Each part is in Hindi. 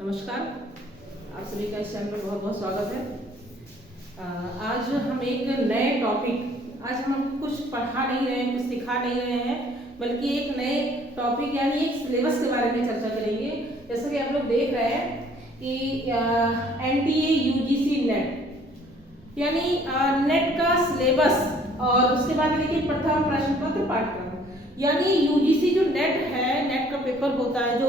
नमस्कार, आप सभी का इस चैनल पर बहुत बहुत स्वागत है। आज हम एक नए टॉपिक, आज हम कुछ पढ़ा नहीं रहे हैं, कुछ सिखा नहीं रहे हैं, बल्कि एक नए टॉपिक यानी एक सिलेबस के बारे में चर्चा करेंगे। जैसे कि आप लोग देख रहे हैं कि एनटीए यूजीसी नेट यानी नेट का सिलेबस और उसके बाद देखिए प्रथम प्रश्न पत्र पाठ्यक्रम यानी यूजीसी जो नेट है, नेट का पेपर होता है जो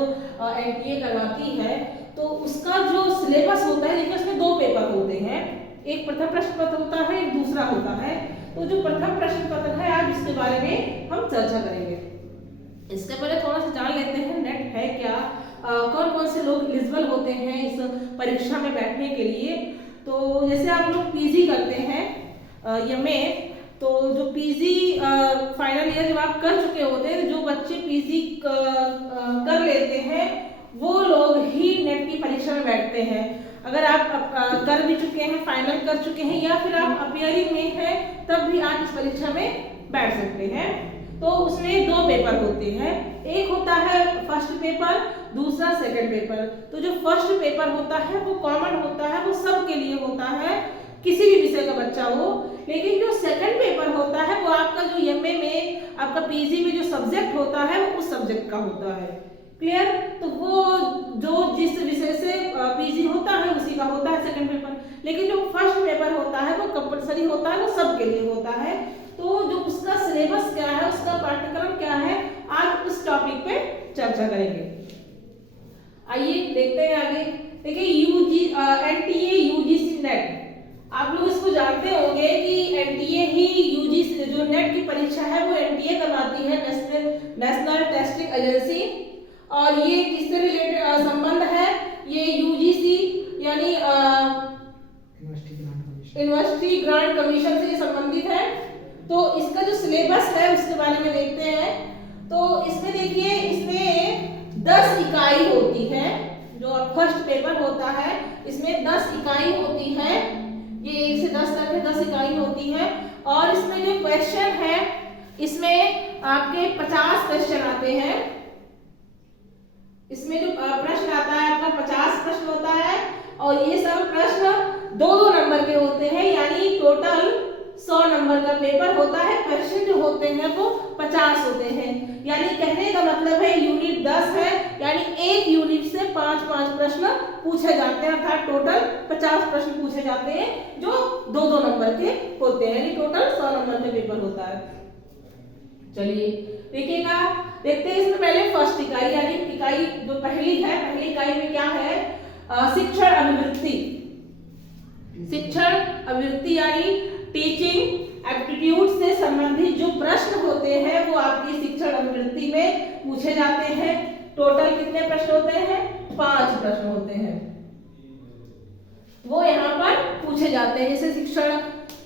एनटीए करवाती है, तो उसका जो सिलेबस होता है देखिए उसमें दो पेपर होते हैं, एक प्रथम प्रश्न पत्र होता है, एक दूसरा होता है। तो जो प्रथम प्रश्न पत्र है आज उसके बारे में हम चर्चा करेंगे। इसके पहले थोड़ा सा जान लेते हैं नेट है क्या, कौन कौन से लोग एलिजिबल होते हैं इस परीक्षा में बैठने के लिए। तो जैसे आप लोग पीजी करते हैं एमए, तो जो पीजी फाइनल ईयर जब आप कर चुके होते हैं, जो बच्चे पीजी कर लेते हैं वो लोग ही नेट की परीक्षा में बैठते हैं। अगर आप कर भी चुके हैं, फाइनल कर चुके हैं, या फिर आप अपियरिंग में हैं, तब भी आप इस परीक्षा में बैठ सकते हैं। तो उसमें दो पेपर होते हैं, एक होता है फर्स्ट पेपर, दूसरा सेकंड पेपर। तो जो फर्स्ट पेपर होता है वो कॉमन होता है, वो सबके लिए होता है, किसी भी विषय का बच्चा हो। लेकिन जो सेकंड पेपर होता है वो आपका जो एमए में, आपका पीजी में जो सब्जेक्ट होता है वो उस सब्जेक्ट का होता है। क्लियर? तो वो जो जिस विषय से पीजी होता है उसी का होता है सेकंड पेपर। लेकिन जो फर्स्ट पेपर होता है वो कंपलसरी होता है, वो सबके लिए होता है। तो जो उसका सिलेबस क्या है, उसका पाठ्यक्रम क्या है, आज उस टॉपिक पे चर्चा करेंगे। आइए देखते हैं आगे। देखिए एनटीए यूजीसी नेट, आप लोग इसको जानते होंगे कि एनटीए ही यूजीसी जो नेट की परीक्षा है वो एनटीए करवाती है, नेशनल टेस्टिंग एजेंसी। और ये किससे रिलेटेड संबंध है, ये यूजीसी यानी यूनिवर्सिटी ग्रांट कमीशन से संबंधित है। तो इसका जो सिलेबस है उसके बारे में देखते हैं। तो इसमें देखिए, इसमें 10 इकाई होती है। जो फर्स्ट पेपर होता है इसमें 10 इकाई होती है, ये 1 से 10 तक है, 10 इकाई होती है। और इसमें जो क्वेश्चन है इसमें आपके 50 क्वेश्चन आते हैं। इसमें जो प्रश्न आता है आपका 50 प्रश्न होता है, और ये सब प्रश्न 2-2 नंबर के होते हैं, यानी टोटल 100 नंबर का पेपर होता है। क्वेश्चन जो होते हैं वो 50 होते हैं, यानी कहने का मतलब है यूनिट 10 है, यानी एक यूनिट से 5-5 प्रश्न पूछे जाते हैं, अर्थात टोटल 50 प्रश्न पूछे जाते हैं जो 2-2 नंबर के होते हैं, यानी टोटल 100 नंबर का पेपर होता है। चलिए देखिएगा, देखते हैं इसमें पहले फर्स्ट इकाई यानी इकाई जो पहली है, पहली इकाई में क्या है, शिक्षण अभिवृत्ति। शिक्षण अभिवृत्ति यानी टीचिंग एप्टीट्यूड से संबंधित जो प्रश्न होते हैं वो आपकी शिक्षण अभिवृत्ति में पूछे जाते हैं। टोटल कितने प्रश्न होते हैं, 5 प्रश्न होते हैं, वो यहाँ पर पूछे जाते हैं। जैसे शिक्षण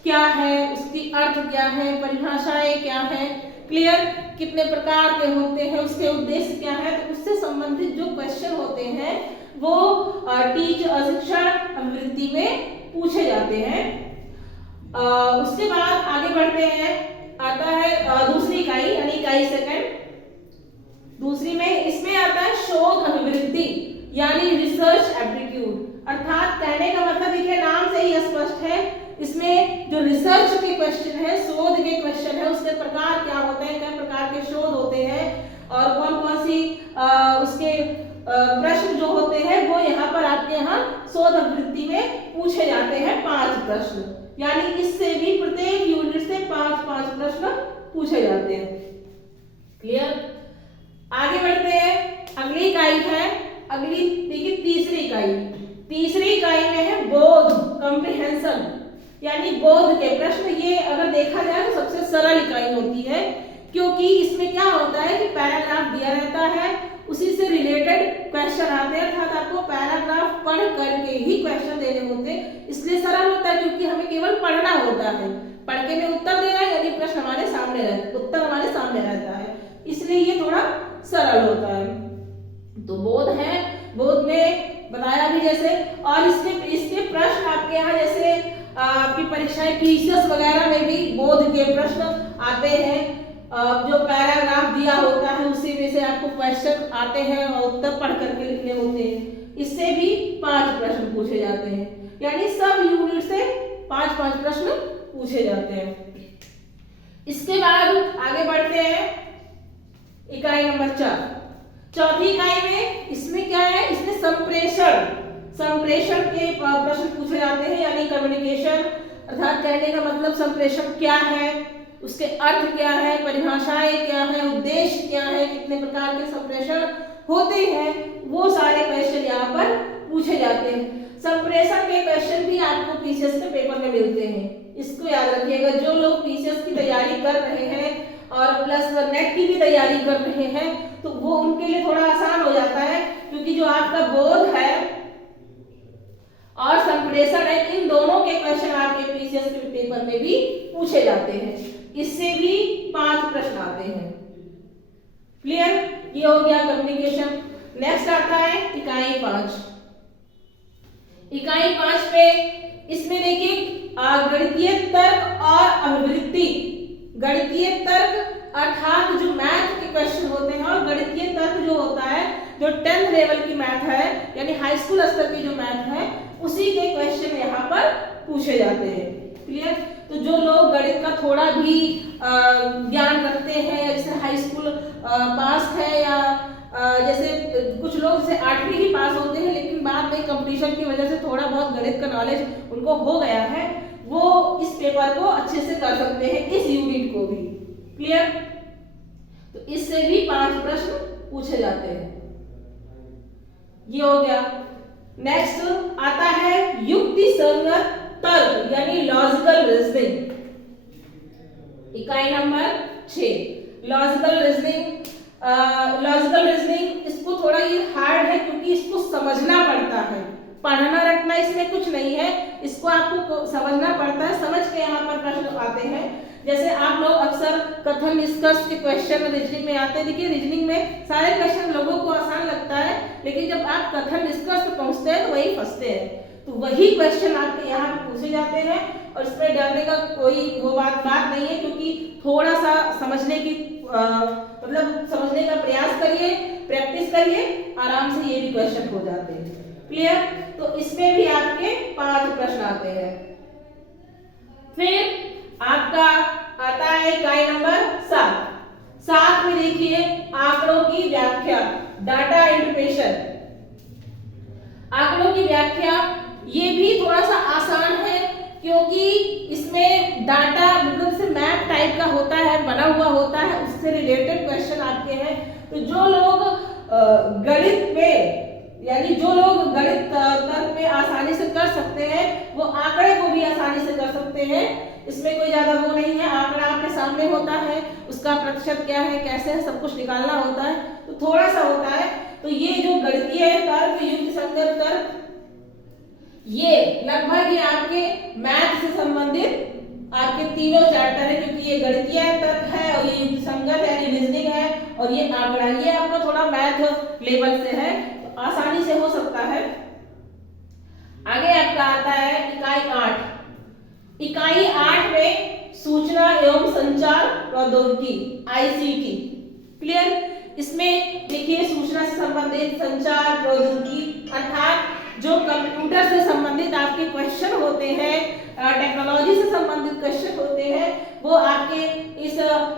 क्या है, उसकी अर्थ क्या है, परिभाषाएं क्या है, क्लियर, कितने प्रकार के होते हैं, उसके उद्देश्य क्या है, तो उससे संबंधित जो क्वेश्चन होते हैं वो शिक्षण अभिवृत्ति में पूछे जाते हैं। उसके बाद आगे बढ़ते हैं, आता है दूसरी इकाई यानी इकाई सेकंड। दूसरी में इसमें आता है शोध अभिवृत्ति यानी रिसर्च एप्टीट्यूड। अर्थात कहने का मतलब देखिए नाम से ही स्पष्ट है, इसमें जो रिसर्च के क्वेश्चन है, शोध के क्वेश्चन है, उसके प्रकार क्या होते हैं, कई प्रकार के शोध होते हैं, और कौन कौन सी उसके प्रश्न जो होते हैं वो यहाँ पर आपके यहाँ शोध अभिवृत्ति में पूछे जाते हैं 5 प्रश्न, यानी इससे भी प्रत्येक यूनिट से 5-5 प्रश्न पूछे जाते हैं। क्लियर? आगे बढ़ते हैं, अगली इकाई है, अगली देखिए तीसरी इकाई। तीसरी इकाई में है बोध, कॉम्प्रिहेंशन यानी बोध के प्रश्न। ये अगर देखा जाए तो सबसे सरल इकाई होती है, क्योंकि इसमें क्या होता है कि पैराग्राफ दिया रहता है, उसी से रिलेटेड क्वेश्चन आते हैं, अर्थात आपको पैराग्राफ पढ़ करके ही क्वेश्चन देने होते हैं। इसलिए सरल होता है क्योंकि हमें केवल पढ़ना होता है, पढ़ के में उत्तर देना है, यानी प्रश्न हमारे सामने रहता, उत्तर हमारे सामने रहता है, इसलिए ये थोड़ा सरल होता है। तो बोध है, बोध में बताया भी जैसे, और इसके प्रश्न आपके यहाँ जैसे आपकी परीक्षाएं पीसीएस वगैरह में भी बोध के प्रश्न आते हैं। जो पैराग्राफ दिया होता है उसी में से आपको क्वेश्चन आते हैं और उत्तर पढ़ करके लिखने होते हैं। इससे भी 5 प्रश्न पूछे जाते हैं, यानी सब यूनिट से 5-5 प्रश्न पूछे जाते हैं। इसके बाद आगे बढ़ते हैं इकाई नंबर 4। चौथी इकाई में इसमें क्या है, इसमें संप्रेषण के प्रश्न पूछे जाते हैं, यानी कम्युनिकेशन, अर्थात कहने का मतलब संप्रेषण क्या है, उसके अर्थ क्या है, परिभाषाएं क्या है, उद्देश्य क्या है, कितने प्रकार के संप्रेषण होते हैं, वो सारे क्वेश्चन यहाँ पर पूछे जाते हैं। संप्रेषण के क्वेश्चन भी आपको पीसीएस के पेपर में मिलते हैं, इसको याद रखिएगा। जो लोग पीसीएस की तैयारी कर रहे हैं और प्लस नेट की भी तैयारी कर रहे हैं तो वो उनके लिए थोड़ा आसान हो जाता है, क्योंकि जो आपका बोध है और संप्रेषण है, इन दोनों के क्वेश्चन आपके पीसीएस के पेपर में भी पूछे जाते हैं। इससे भी 5 प्रश्न आते हैं। क्लियर? ये हो गया कम्युनिकेशन। नेक्स्ट आता है इकाई 5। इकाई 5 पे इसमें देखिए गणितीय तर्क और अभिवृत्ति। गणितीय तर्क अर्थात जो मैथ के क्वेश्चन होते हैं, और गणितीय तर्क जो होता है जो 10th लेवल की मैथ है, यानी हाई स्कूल स्तर की जो मैथ है, उसी के क्वेश्चन यहाँ पर पूछे जाते हैं। क्लियर? तो जो लोग गणित का थोड़ा भी ज्ञान रखते हैं, या जैसे हाई स्कूल पास है, या जैसे कुछ लोग जैसे 8वीं ही पास होते हैं लेकिन बाद में कंपटीशन की वजह से थोड़ा बहुत गणित का नॉलेज उनको हो गया है, वो इस पेपर को अच्छे से कर सकते हैं, इस यूनिट को भी। क्लियर? तो इससे भी 5 प्रश्न पूछे जाते हैं। ये हो गया। नेक्स्ट आता है युक्ति संगत तर्क, यानी लॉजिकल रीजनिंग। इकाई number 6 logical reasoning. Logical reasoning इसको थोड़ा ये हार्ड है, क्योंकि इसको समझना पड़ता है, पढ़ना रटना इसमें कुछ नहीं है, इसको आपको समझना पड़ता है। समझ के यहाँ पर प्रश्न आते हैं। जैसे आप लोग अक्सर कथन निष्कर्ष के क्वेश्चन रीजनिंग में आते हैं। देखिए रीजनिंग में सारे क्वेश्चन लोगों को आसान लगता है, लेकिन जब आप कथन निष्कर्ष पे पहुंचते हैं तो वही फंसते हैं। तो वही क्वेश्चन आपके यहाँ पे पूछे जाते हैं, और इसमें डरने का कोई वो बात नहीं है, क्योंकि थोड़ा सा समझने की मतलब समझने का प्रयास करिए, प्रैक्टिस करिए, आराम से ये भी क्वेश्चन हो जाते हैं। क्लियर? तो इसमें भी आपके 5 प्रश्न आते हैं। फिर आपका आता है इकाई नंबर 7 में देखिए आंकड़ों की व्याख्या, डाटा इंटरप्रिटेशन। आंकड़ों की व्याख्या ये भी थोड़ा सा आसान है, क्योंकि इसमें डाटा मतलब से मैप टाइप का होता है, बना हुआ होता है, उससे रिलेटेड क्वेश्चन आपके हैं। तो जो लोग गणित में, यानी जो लोग गणित तर्क में आसानी से कर सकते हैं, वो आंकड़े को भी आसानी से कर सकते हैं। इसमें कोई ज्यादा वो नहीं है, आंकड़ा आपके सामने होता है, उसका प्रतिशत क्या है, कैसे है, सब कुछ निकालना होता है, तो थोड़ा सा होता है। तो ये जो गणितीय तर्क, युक्ति संगत तर्क, ये लगभग ये आपके मैथ से संबंधित आपके तीनों चैप्टर है, क्योंकि ये गणितीय तर्क है और ये युक्ति संगत है, रीजनिंग है, और ये आंकड़ा, ये आपका थोड़ा मैथ लेवल से है, तो आसानी से हो सकता है। आगे आपका आता है इकाई 8। इकाई 8 में सूचना एवं संचार प्रौद्योगिकी, आईसीटी। क्लियर? इसमें देखिए सूचना से संबंधित, संचार प्रौद्योगिकी अर्थात जो कंप्यूटर से संबंधित आपके क्वेश्चन होते हैं, टेक्नोलॉजी से संबंधित क्वेश्चन होते हैं, वो आपके इस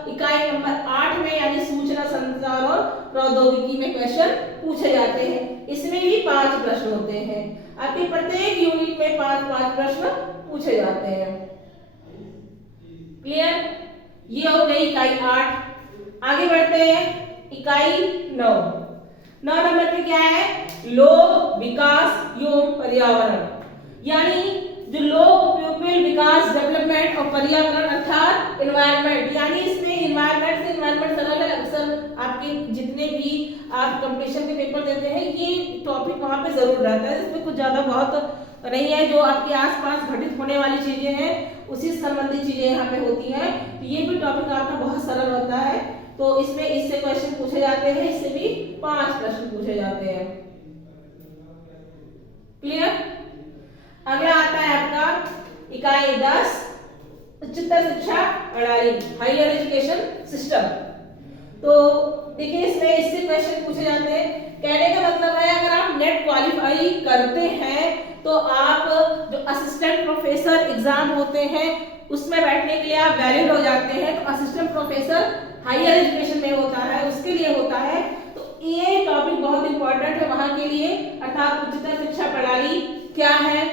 इकाई नंबर 8 में यानी सूचना संचार और प्रौद्योगिकी में क्वेश्चन पूछे जाते हैं। इसमें भी 5 प्रश्न होते हैं। आपके प्रत्येक यूनिट में 5-5 प्रश्न पूछे जाते हैं। क्लियर? ये हो गई इकाई 8। आगे बढ़ते हैं इकाई 9 नंबर पे क्या है? लोक विकास एवं पर्यावरण, यानी जो लोक उपयोगी विकास, डेवलपमेंट और पर्यावरण अर्थात एनवायरनमेंट, यानी इसमें एनवायरनमेंट से एनवायरनमेंट सरल है। अक्सर आपके जितने भी आप कंपटीशन के पेपर देते हैं, ये टॉपिक वहां पे जरूर रहता है। इसमें कुछ ज्यादा बहुत नहीं है, जो आपके आसपास घटित होने वाली चीजें हैं उसी संबंधित चीजें यहाँ पे होती हैं। तो ये भी टॉपिक आपका बहुत सरल होता है, तो इसमें इससे क्वेश्चन पूछे जाते हैं, इससे भी 5 प्रश्न पूछे जाते हैं। क्लियर? अगला आता है आपका इकाई 10 उच्चतर शिक्षा प्रणाली, हायर एजुकेशन सिस्टम। तो देखिए इसमें इससे क्वेश्चन पूछे जाते हैं। कहने का मतलब है अगर आप नेट क्वालिफाई करते हैं तो आप जो असिस्टेंट प्रोफेसर एग्जाम होते हैं उसमें बैठने के लिए आप वैलिड हो जाते हैं। तो असिस्टेंट प्रोफेसर हायर एजुकेशन में होता है, उसके लिए होता है। तो ये टॉपिक बहुत इंपॉर्टेंट है वहां के लिए, अर्थात उच्चतर शिक्षा प्रणाली क्या है,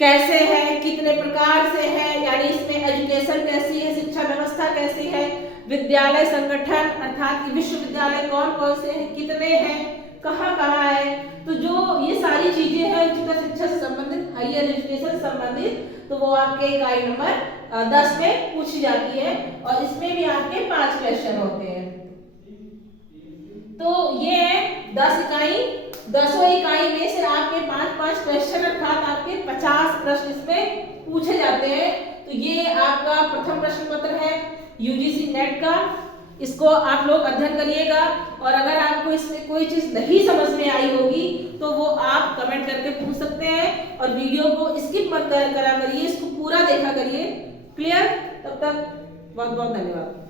कैसे है, कितने प्रकार से है, यानी इसमें एजुकेशन कैसी है, शिक्षा व्यवस्था कैसी है, विद्यालय संगठन अर्थात विश्वविद्यालय कौन कौन से हैं, कितने हैं, कहाँ कहाँ है। तो जो ये सारी चीजें हैं उच्चतर शिक्षा से संबंधित, हायर एजुकेशन से संबंधित, तो वो आपके इकाई नंबर 10 में पूछी जाती है और इसमें भी आपके 5 क्वेश्चन होते हैं। तो ये 10 इकाई, 10 इकाई में से आपके 5-5 क्वेश्चन अर्थात आपके 50 प्रश्न इसमें पूछे जाते हैं। तो ये आपका प्रथम प्रश्न पत्र है यूजीसी नेट का, इसको आप लोग अध्ययन करिएगा। और अगर आपको इसमें कोई चीज नहीं समझ में आई होगी तो वो आप कमेंट करके पूछ सकते हैं और वीडियो को स्किप मत करा करिए, इसको पूरा देखा करिए। क्लियर? तब तक बहुत बहुत धन्यवाद।